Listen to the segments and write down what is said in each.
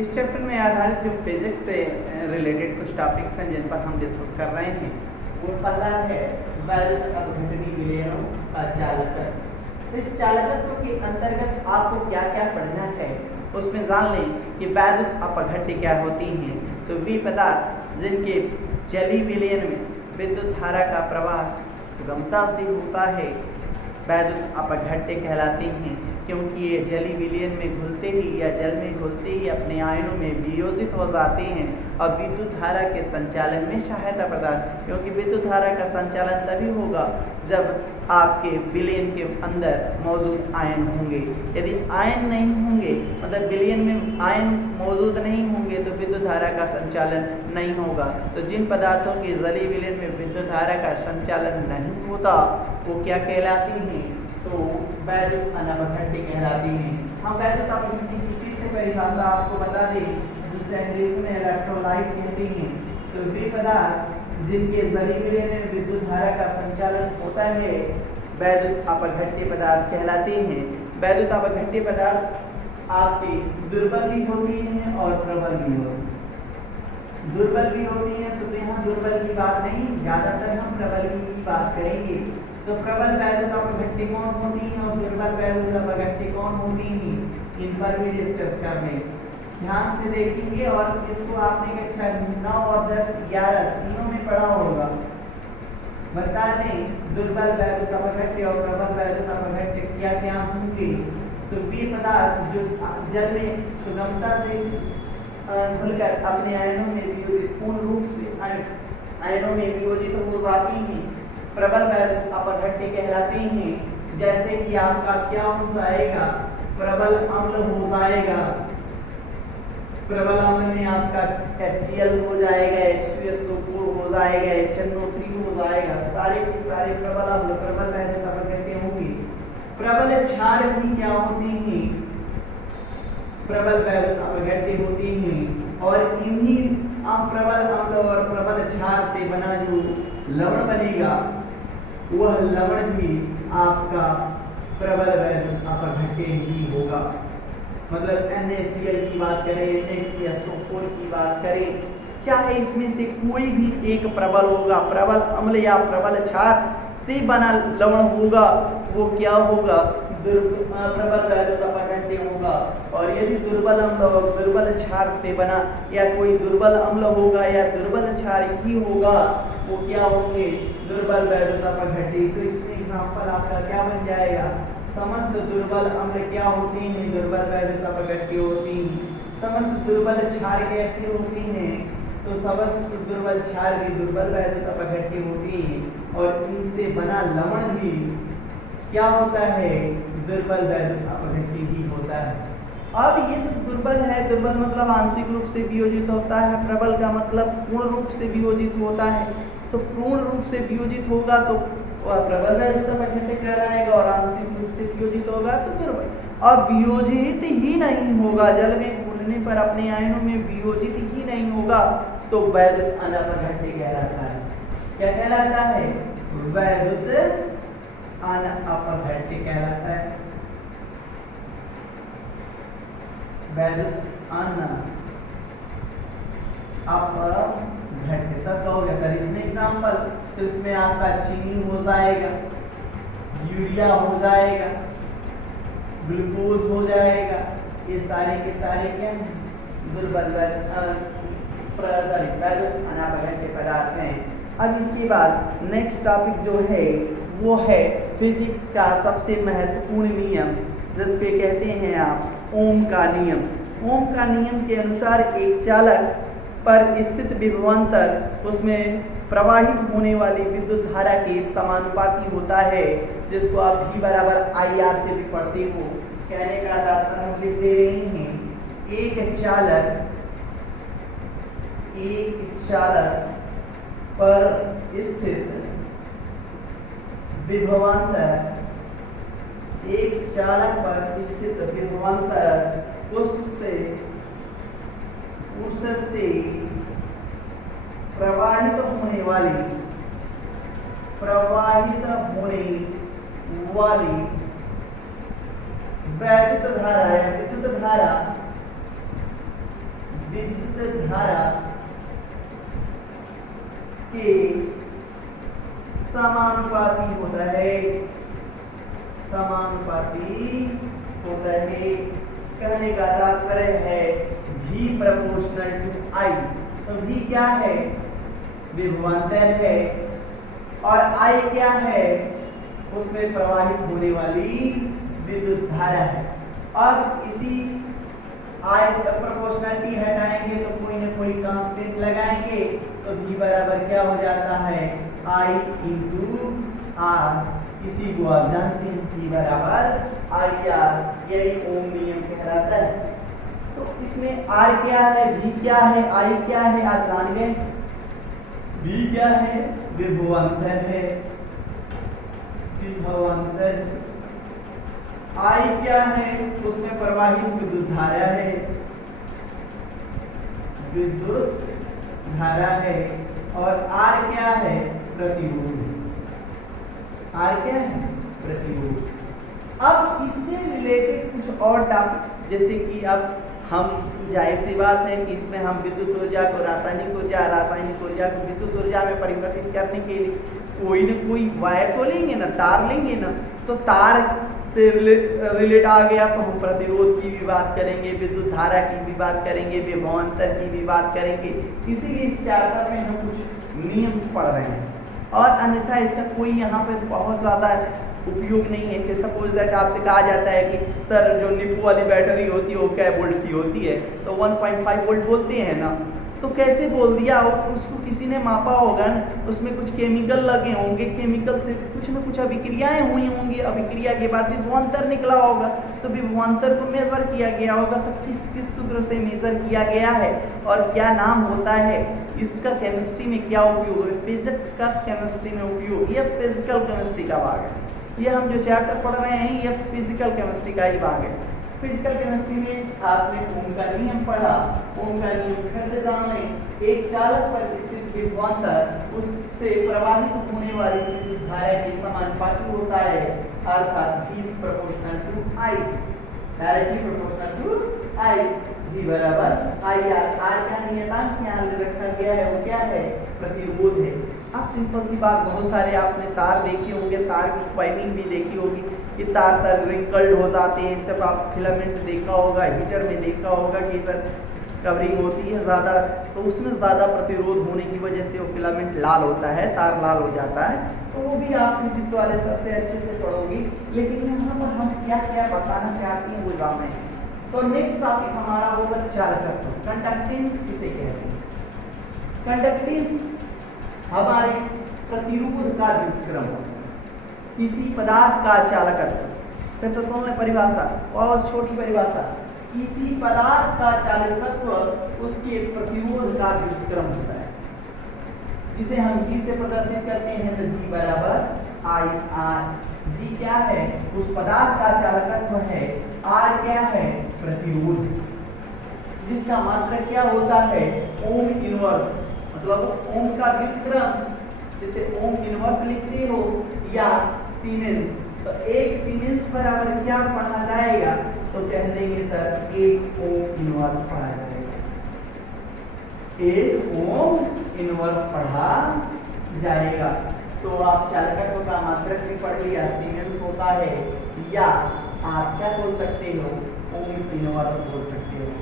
इस चैप्टर में आधारित जो फिजिक्स से रिलेटेड कुछ टॉपिक्स हैं जिन पर हम डिस्कस कर रहे हैं, वो पहला है वैद्युत अपघटनी विलयनों का चालकत्व। इस चालकत्व के अंतर्गत आपको क्या क्या पढ़ना है उसमें जान लें कि वैद्युत अपघट्य क्या होती हैं। तो वे पदार्थ जिनके जलीय विलयन में विद्युत धारा का प्रवाह सुगमता से होता है वैद्युत अपघट्य कहलाते हैं, क्योंकि ये जलीय विलयन में घुलते ही या जल में घुलते ही अपने आयनों में वियोजित हो जाते हैं और विद्युत धारा के संचालन में सहायता प्रदान, क्योंकि विद्युत धारा का संचालन तभी होगा जब आपके विलयन के अंदर मौजूद आयन होंगे। यदि आयन नहीं होंगे, मतलब विलयन में आयन मौजूद नहीं होंगे, तो विद्युत धारा का संचालन नहीं होगा। तो जिन पदार्थों के जलीय विलयन में विद्युत धारा का संचालन नहीं होता वो क्या कहलाती हैं? तो वैद्युत अनपघट्य कहलाती हैं। हम वैद्युत अपघट्य की फिर से परिभाषा आपको बता दें, जिसे अंग्रेजी में इलेक्ट्रोलाइट कहते हैं। तो वे पदार्थ जिनके जलीय विलयन में विद्युत धारा का संचालन होता है वैद्युत अपघट्य पदार्थ कहलाते हैं। वैद्युत अपघट्य पदार्थ आपके दुर्बल भी होती हैं और प्रबल भी होती हैं। दुर्बल भी होती हैं तो यहाँ दुर्बल की बात नहीं, ज्यादातर हम प्रबल की बात करेंगे। तो प्रबल वैद्युत अपघट्य कौन होती हैं और दुर्बल वैद्युत अपघट्य कौन होती हैं, इन पर भी डिस्कस कर रहे हैं। ध्यान से देखेंगे और इसको आपने कक्षा 9 और 10, 11 तीनों में पढ़ा होगा। बता दें दुर्बल वैद्युत अपघट्य और प्रबल वैद्युत अपघट्य क्या क्या होंगे। तो वे पदार्थ जो जल में सुगमता से घुलकर अपने आयनों में वियोजित, पूर्ण रूप से आयनों में वियोजित हो जाती हैं, प्रबल वैद्युत अपघट्य कहलाते हैं। जैसे कि आपका क्या हो जाएगा, प्रबल अम्ल हो जाएगा। प्रबल अम्ल में आपका HCl हो जाएगा, H2SO4 हो जाएगा, HNO3 हो जाएगा। सारे के सारे प्रबल अम्ल प्रबल वैद्युत अपघट्य होंगे। प्रबल क्षार भी क्या होती हैं? प्रबल वैद्युत अपघट्य होती हैं। और इन्हीं प्रबल अम्ल और प्रबल क्षार से बना जो लवण बनेगा वह लवण भी आपका प्रबल वैद्युत अपघट्य ही होगा। मतलब NaCl की बात करें, NaSO4 की बात करें, चाहे इसमें से कोई भी एक प्रबल होगा, प्रबल अम्ल या प्रबल क्षार से बना लवण होगा, वो क्या होगा? प्रबल वैद्युत अपघट्य होगा। और यदि दुर्बल अम्ल और दुर्बल क्षार से बना या कोई दुर्बल अम्ल होगा या दुर्बल क्षार ही होगा, वो क्या होंगे? दुर्बल वैद्युत अपघट्य। तो इसमें एग्जांपल आपका क्या बन जाएगा? समस्त दुर्बल अम्ल क्या होती हैं? दुर्बल वैद्युत अपघट्य होती हैं। समस्त दुर्बल क्षार कैसे होती हैं? तो समस्त दुर्बल क्षार भी दुर्बल वैद्युत अपघट्य होती हैं और इनसे बना लवण भी क्या होता है? दुर्बल वैद्युत अपघट्य ही होता है। अब ये जो दुर्बल है, दुर्बल मतलब आंशिक रूप से वियोजित होता है, प्रबल का मतलब पूर्ण रूप से वियोजित होता है। तो पूर्ण रूप से वियोजित होगा तो प्रबल वैद्युत अपघट्य कहलाएगा और आंशिक रूप से वियोजित होगा तो दुर्बल। और वियोजित ही नहीं होगा, जल में घुलने पर अपने आयनों में वियोजित ही नहीं होगा तो वैद्युत अनपघट्य कहलाता है। क्या कहलाता है? वैद्युत अनपघट्य कहलाता है। वैद्युत अनपघट्य सब कहोगे सर इसमें एग्जांपल, तो इसमें आपका चीनी हो जाएगा, यूरिया हो जाएगा, ग्लूकोज हो जाएगा। ये सारे के सारे क्या हैं? दुर्बल वैद्युत अनपघट्य पदार्थ हैं। अब इसके बाद नेक्स्ट टॉपिक जो है वो है फिजिक्स का सबसे महत्वपूर्ण नियम, जिसके कहते हैं आप ओम का नियम। ओम का नियम के अनुसार एक चालक पर स्थित विभवांतर उसमें प्रवाहित होने वाली विद्युत धारा के समानुपाती होता है, जिसको आप V बराबर IR से भी पढ़ते हो। कहने का तात्पर्य हम लिख दे रहे हैं, एक चालक पर स्थित विभवांतर, एक चालक पर स्थित विभवांतर उससे प्रवाहित होने वाली वैद्युत धारा या विद्युत धारा विद्युत धारा के समानुपाती होता है, समानुपाती होता है। कहने का तात्पर्य है V प्रोपोर्शनल टू I। तो V क्या है? विभवांतर है, और I क्या है? उसमें प्रवाहित होने वाली विद्युत धारा है। अब इसी I प्रोपोर्शनलिटी हटाएंगे तो कोई ना कोई कांस्टेंट लगाएंगे, तो V बराबर क्या हो जाता है? I into R। इसी को आप जानते हैं, V बराबर IR, यही ओम नियम कहलाता है। तो इसमें R क्या है, V क्या है, I क्या है, आप जान गए। V क्या है? विभवांतर है, विभवांतर। I क्या है? उसमें प्रवाहित विद्युत धारा है, विद्युत धारा है। और R क्या है? प्रतिरोध। R क्या है? प्रतिरोध। अब इससे रिलेटेड कुछ और टॉपिक्स, जैसे कि अब हम जाहिर सी बात है कि इसमें हम विद्युत ऊर्जा को रासायनिक ऊर्जा, रासायनिक ऊर्जा को विद्युत ऊर्जा में परिवर्तित करने के लिए कोई न कोई वायर तो लेंगे ना, तार लेंगे ना। तो तार से रिलेट आ गया तो हम प्रतिरोध की भी बात करेंगे, विद्युत धारा की भी बात करेंगे, विभवांतर की भी बात करेंगे। इसीलिए इस चैप्टर में हम कुछ नियम्स पढ़ रहे हैं, और अन्यथा इसका कोई यहाँ पे बहुत ज़्यादा उपयोग नहीं है। कि सपोज दैट आपसे कहा जाता है कि सर जो निप्पो वाली बैटरी होती है वो क्या वोल्ट की होती है, तो 1.5 वोल्ट बोलते हैं ना। तो कैसे बोल दिया? उसको किसी ने मापा होगा ना, उसमें कुछ केमिकल लगे होंगे, केमिकल से कुछ ना कुछ अभिक्रियाएं हुई होंगी, अभिक्रिया के बाद विभवांतर निकला होगा, तो विभवांतर को मेजर किया गया होगा। तो किस किस सूत्र से मेजर किया गया है और क्या नाम होता है, इसका केमिस्ट्री में क्या उपयोग है, फिजिक्स का केमिस्ट्री में उपयोग, यह फिजिकल केमिस्ट्री का भाग है। ये हम जो चैप्टर पढ़ रहे हैं ये फिजिकल केमिस्ट्री का ही भाग है। फिजिकल केमिस्ट्री में आपने ओम का नियम पढ़ा। ओम का नियम फिर से जान लें। एक चालक पर स्थित विभवांतर उससे प्रवाहित होने वाली विद्युत धारा के समानुपाती होता है, अर्थात V proportional to I, directly proportional to I। V बराबर IR। R का नियतांक यहाँ रखा गया है, वो क्या है? प्रतिरोध है। अब सिंपल सी बात, बहुत सारे आपने तार देखे होंगे, तार की क्वाइलिंग भी देखी होगी, ये तार रिंकल्ड हो जाते हैं। जब आप फिलामेंट देखा होगा, हीटर में देखा होगा कि सर कवरिंग होती है ज़्यादा, तो उसमें ज़्यादा प्रतिरोध होने की वजह से वो फिलामेंट लाल होता है, तार लाल हो जाता है। तो वो भी आप फिजिक्स वाले सर से अच्छे से पढ़ोगी। लेकिन यहाँ पर हम क्या क्या बताना चाहते हैं वो जान रहे हैं। तो नेक्स्ट टॉपिक हमारा होगा चालकत्व। कंडक्टेंस किसे कहते हैं? कंडक्टेंस हमारे प्रतिरोध का व्युत्क्रम है, किसी पदार्थ का चालकत्व। फिर तो सुन ले परिभाषा, बहुत छोटी परिभाषा। किसी पदार्थ का चालकत्व उसके प्रतिरोध का व्युत्क्रम होता है, जिसे हम G से प्रदर्शित करते हैं। तो G बराबर IR। G क्या है? उस पदार्थ का चालकत्व है। R क्या है? प्रतिरोध, जिसका मात्रक क्या होता है? ओम इनवर्स, मतलब ओम का व्युत्क्रम, जिसे ओम इनवर्स लिखते हो या सीमेंस। तो एक सीमेंस बराबर क्या पढ़ा जाएगा? तो कह देंगे सर 1 ओम इनवर्स पढ़ा जाएगा, 1 ओम इनवर्स पढ़ा जाएगा। तो आप चालकत्व का मात्रक भी पढ़ लिया, सीमेंस होता है, या आप क्या बोल सकते हो? ओम इनवर्स बोल सकते हो।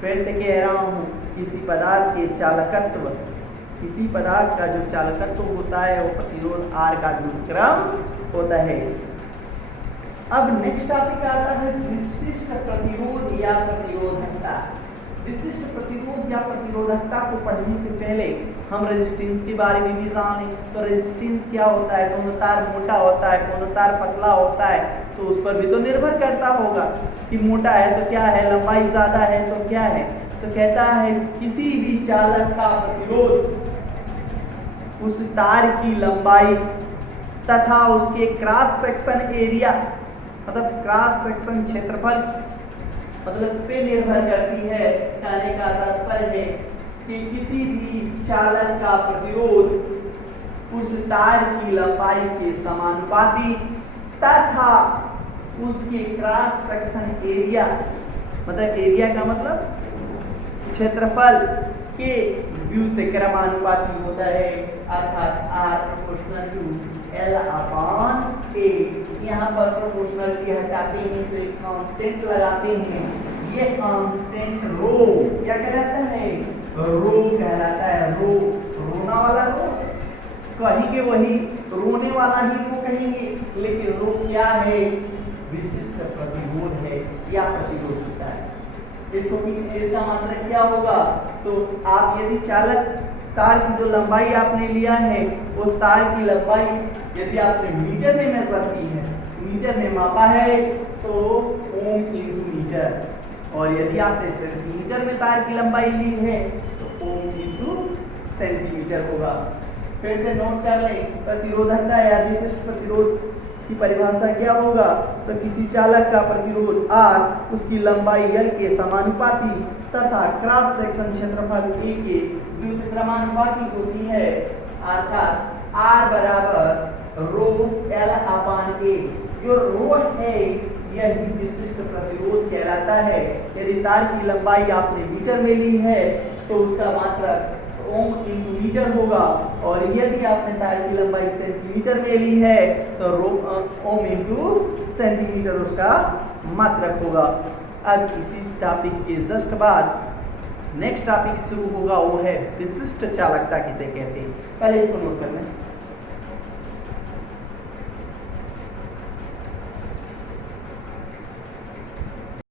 फिर से कह रहा हूँ, किसी पदार्थ के चालकत्व, किसी पदार्थ का जो चालकत्व होता है वो प्रतिरोध R का व्युत्क्रम होता है। अब नेक्स्ट टॉपिक आता है विशिष्ट प्रतिरोध या प्रतिरोधकता। विशिष्ट प्रतिरोध या प्रतिरोधकता को पढ़ने से पहले हम रेजिस्टेंस के बारे में भी जान लें। तो रेजिस्टेंस क्या होता है? कौन तार मोटा होता है, कौन तार पतला होता है, तो उस पर भी तो निर्भर करता होगा कि मोटा है तो क्या है, लंबाई ज्यादा है तो क्या है। तो कहता है किसी भी चालक का प्रतिरोध उस तार की लंबाई तथा उसके क्रॉस सेक्शन एरिया, मतलब क्रॉस सेक्शन क्षेत्रफल, मतलब पे निर्भर करती है। कहने का तात्पर्य है कि किसी भी चालक का प्रतिरोध उस तार की लंबाई के समानुपाती तथा उसके क्रॉस सेक्शन एरिया, मतलब एरिया का मतलब क्षेत्रफल के व्युत्क्रमानुपाती होता है, अर्थात R proportional to L upon A। यहाँ पर प्रोपोर्शनलिटी हटाते हैं तो एक कांस्टेंट लगाते हैं, ये कांस्टेंट रो क्या कहलाता है, रो कहलाता है। रो रोना वाला रो कहेंगे, वही रोने वाला ही रो कहेंगे, लेकिन रो क्या है, विशिष्ट प्रतिरोध है या प्रतिरोध होता है। इसका मात्रक क्या होगा, तो आप यदि चालक तार की जो लंबाई आपने लिया है वो तार की लंबाई यदि आपने मीटर में मेजर की है, मीटर में मापा है तो ओम इंटू मीटर, और यदि आपने सेंटीमीटर में तार की लंबाई ली है तो ओम इंटू सेंटीमीटर होगा। फिर से नोट कर लें, प्रतिरोधकता या विशिष्ट प्रतिरोध की परिभाषा क्या होगा, तो किसी चालक का प्रतिरोध R उसकी लंबाई L के समानुपाती तथा क्रॉस सेक्शन क्षेत्रफल A के व्युत्क्रमानुपाती होती है, अर्थात R बराबर रो L अपान A। जो रो है यही विशिष्ट प्रतिरोध कहलाता है। यदि तार की लंबाई आपने मीटर में ली है तो उसका मात्रक ओम इंटू मीटर होगा, और यदि आपने तार की लंबाई सेंटीमीटर में ली है तो ओम इंटू सेंटीमीटर उसका मात्रक होगा। अब इसी टॉपिक के जस्ट बाद नेक्स्ट टॉपिक शुरू होगा, वो है विशिष्ट चालकता किसे कहते हैं। पहले इसको नोट कर लें।